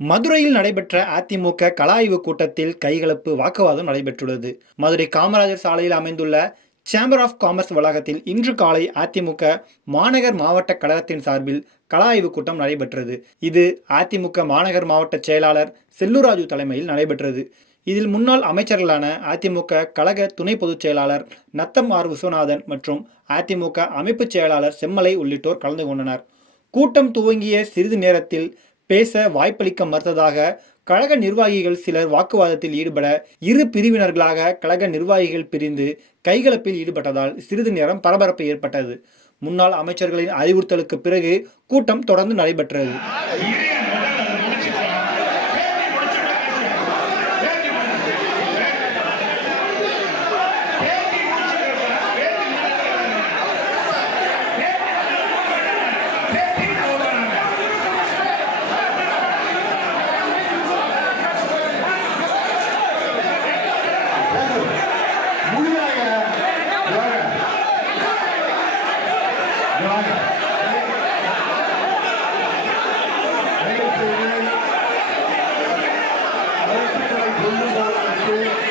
மதுரையில் நடைபெற்ற அதிமுக கலாய்வு கூட்டத்தில் கைகலப்பு வாக்குவாதம் நடைபெற்றுள்ளது. மதுரை காமராஜர் சாலையில் அமைந்துள்ள சேம்பர் ஆஃப் காமர்ஸ் வளாகத்தில் இன்று காலை அதிமுக மாநகர் மாவட்ட கழகத்தின் சார்பில் கலாய்வு கூட்டம் நடைபெற்றது. இது அதிமுக மாநகர் மாவட்ட செயலாளர் செல்லூராஜு தலைமையில் நடைபெற்றது. இதில் முன்னாள் அமைச்சர்களான அதிமுக கழக துணை பொதுச் செயலாளர் நத்தம் ஆர் விஸ்வநாதன் மற்றும் அதிமுக அமைப்புச் செயலாளர் செம்மலை உள்ளிட்டோர் கலந்து கொண்டனர். கூட்டம் துவங்கிய சிறிது நேரத்தில் பேச வாய்ப்பளிக்க மறுத்ததாக கழக நிர்வாகிகள் சிலர் வாக்குவாதத்தில் ஈடுபட இரு பிரிவினர்களாக கழக நிர்வாகிகள் பிரிந்து கைகலப்பில் ஈடுபட்டதால் சிறிது நேரம் பரபரப்பு ஏற்பட்டது. முன்னாள் அமைச்சர்களின் அறிவுறுத்தலுக்கு பிறகு கூட்டம் தொடர்ந்து நடைபெற்றது. Thank you.